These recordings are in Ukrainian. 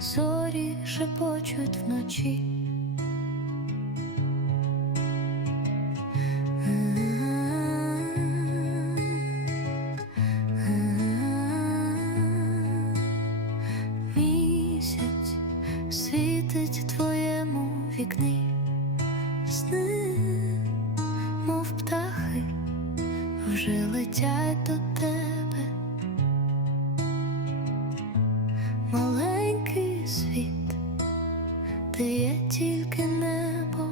зорі шепочуть вночі. Місяць світить твоєму вікні, сни, мов птахи, вже летять до тебе. Мале Сиє тільки небо.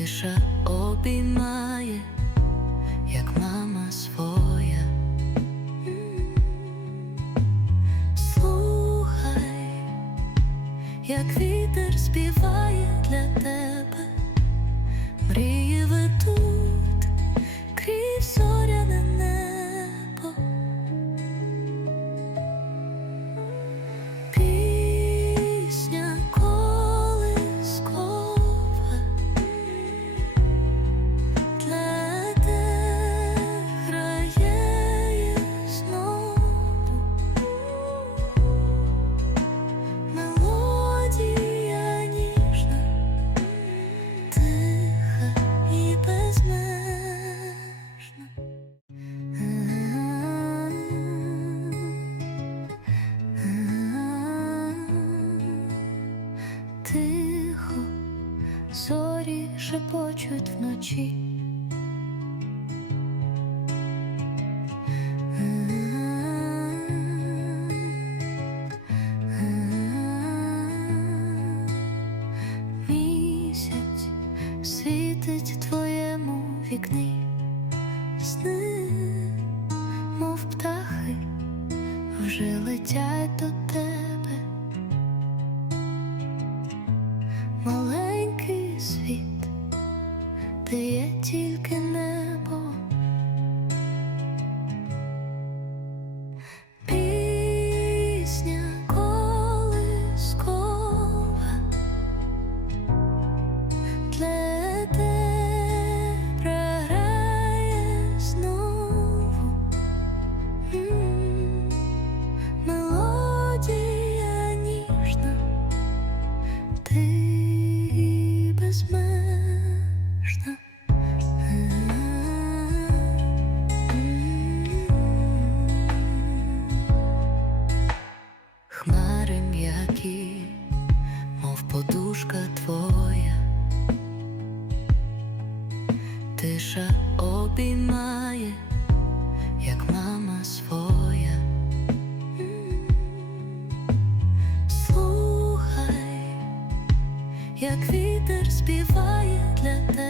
тиша обіймає, як мама своя. Слухай, як вітер співає. зорі шепочуть вночі. Місяць світить твоєму вікні, сни, мов птахи, вже летять до. тиша обіймає, як мама своя. Слухай, як вітер співає для тебе.